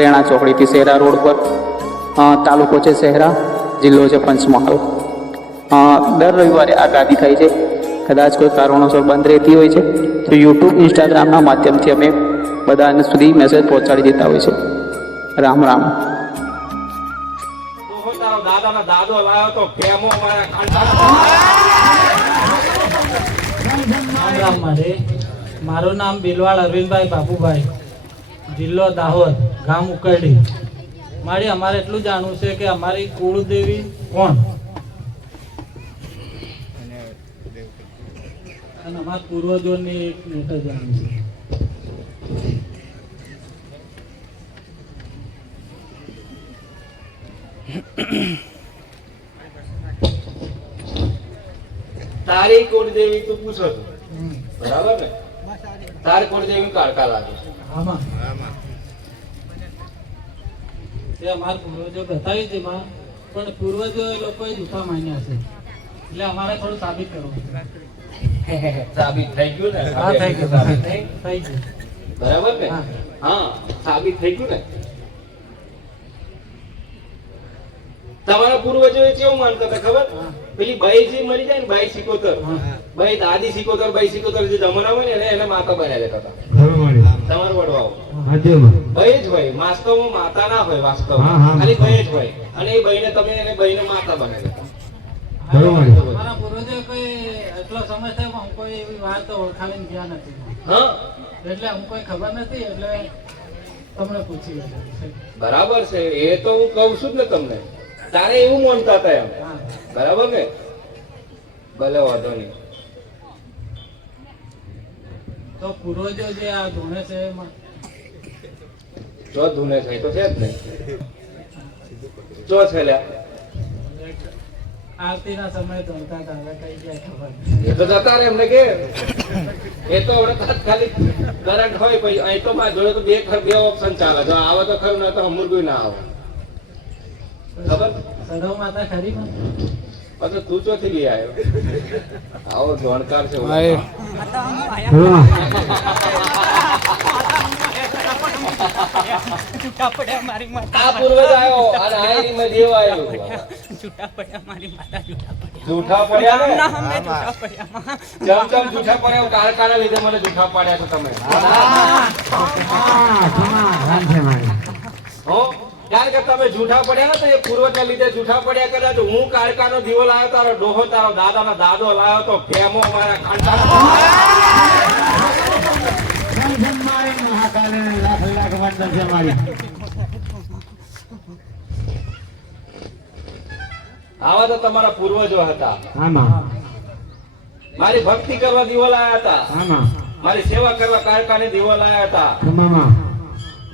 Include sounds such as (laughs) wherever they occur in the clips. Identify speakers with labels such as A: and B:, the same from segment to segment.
A: Rena ચોકડીથી Shehera road પર તાલુકો છે શહેરા જિલ્લો છે પંચમહાલ. દર રવિવારે આ ગાદી થાય છે. કદાચ કોઈ કારણોસર બંધ રહેતી હોય છે તો યુટ્યુબ ઇન્સ્ટાગ્રામના માધ્યમથી અમે બધાને સુધી મેસેજ પહોંચાડી દેતા હોય છે. રામ રામ.
B: દાદાનો દાદો લાવ્યો તો પ્રેમો મારા
C: રામ રામ મારે. મારું નામ બિલવાડ અરવિંદભાઈ બાપુભાઈ. જિલ્લો દાહોદ. ગામ ઉકરડી મારી અમારે એટલું જાણવું છે કે અમારી કુળદેવી કોણ? અમારા પૂર્વજોની જાણવું છે.
B: તારી કુળદેવી તું પૂછો બરાબર ને? તારી કુળદેવી કાળકા લાગે છે.
C: આમાં તે અમારા પૂર્વજો બતાવી છે માં પણ પૂર્વજો એ લોકોએ જૂઠા માન્યા છે. એટલે અમારે થોડું સાબિત કરવું (laughs)
B: સાબિત થઈ ગયું ને?
C: હા થઈ ગયું.
B: સાબિત થઈ
C: ગયું?
B: બરાબર ને?
C: હા.
B: હા સાબિત થઈ ગયું ને? તમારા પૂર્વજો કેવું માનતા હતા ખબર? પેલી બાઈ જે મરી જાય ને બાઈ સિકોતર.
C: હા.
B: બાઈ દાદી સિકોતર બાઈ સિકોતર જે જમાના હોય ને એને એને માતા બનાવી દેતા હતા. તમારું વડવાઓ. ભાઈ જ હોય. વાસ્તવમાં માતા ના હોય ખાલી જ હોય. અને એ તમે એને માતા બનાવી દેતા
C: પૂર્વજો કોઈ એટલો સમય થયો હું કોઈ એવી વાત ઓળખાવીને ગયા નથી. એટલે હું કોઈ ખબર નથી એટલે તમને પૂછી
B: બરાબર છે. એ તો હું કહું છું જ ને તમને. તારે એવું માનતા હતા એમ.
C: હા.
B: બરાબર ને? ભલે વાંધો નહીં.
C: તો પૂર્વજો જે આ ધોણે છે એમાં
B: જો ધૂને થાય તો છે જ નહીં. જો છે લ્યા.
C: આરતીના સમય ધોતા હતા હવે કઈ ગયા ખબર
B: એ તો જતા રે એમને કે. એ તો હવે તાત્કાલિક કરંટ હોય પછી અહીં તો માં જોડે તો બે ખર બે ઓપ્શન ચાલે. જો આવે તો ખરું ના તો હમુરગું ના આવે. ખબર?
C: સદવ માતા ખરી પણ.
B: પછી તું ચોથી લઈ આવ્યો. આવો જોણકાર છે. આ પૂર્વજ આવ્યો. અને આ એની દેવ આવ્યો. જૂઠા પડ્યા ને? જમ જમ છૂટા પડ્યા કારખાના લીધે મને છૂટા પડ્યા છો તમે. હો કારણ કે તમે જૂઠા પડ્યા ને તો એ પૂર્વજને લીધે જૂઠા પડ્યા કર્યા તો હું કારકાનો દીવો લાવ્યો તારો ડોહો તારો દાદાનો દાદો લાવ્યો તો પ્રેમો મારા કાંઠા આવા તો તમારા પૂર્વજો હતા મારી ભક્તિ કરવા દીવો લાવ્યા હતા મારી સેવા કરવા કારકાને દીવો લાવ્યા હતા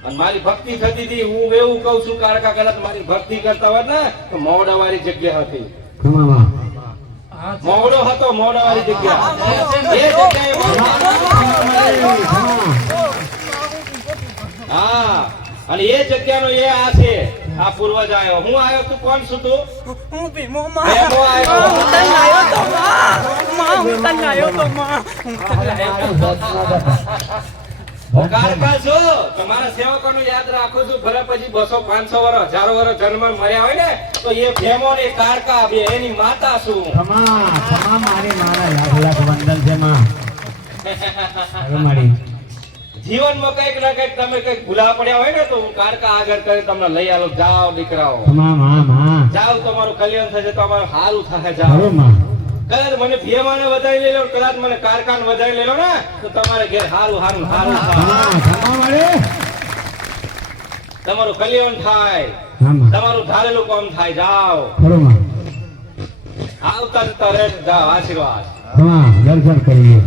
B: અને મારી ભક્તિ થતી હતી હું એવું કઉ છું કારકા કદાચ મારી ભક્તિ કરતા હોત ને તો મોડા વાળી જગ્યા હતી મોવડો હતો મોડા વાળી જગ્યા હા. અને એ જગ્યાનો એ આ છે. આ પૂર્વજ આવ્યો. હું આવ્યો? તું કોણ છું તું?
D: હું ભીમો માં.
B: ભેમો આવ્યો.
D: હું તન આવ્યો તો માં. માં હું તન આવ્યો તો માં. હું તન
B: આવ્યો કાળકા છું? તમારા સેવકોનો યાદ રાખું છું. ભલે પછી બસો પાંચસો વર્ષ હજારો વર્ષ જન્મ મર્યા હોય ને તો એ ભેમો ને કારકા બે એની માતા છું (laughs) જીવનમાં કંઈક ના કંઈક તમે કંઈક ભૂલા પડ્યા હોય ને તો હું કારકા આગળ કરી તમને લઈ આવો જાઓ દીકરાઓ. જાઓ તમારું કલ્યાણ થશે તમારું સારું થશે જાઓ. કદાચ મને ભેવાને વધારી લેલો કદાચ મને કારખાને વધારી લેલો ને તો તમારે ઘેર સારું સારું સારું તમારું કલ્યાણ થાય. તમારું ધારેલું કામ થાય જાઓ. આવતા જતા રહે જાઓ આશીર્વાદ.
E: દર્શન કરીએ.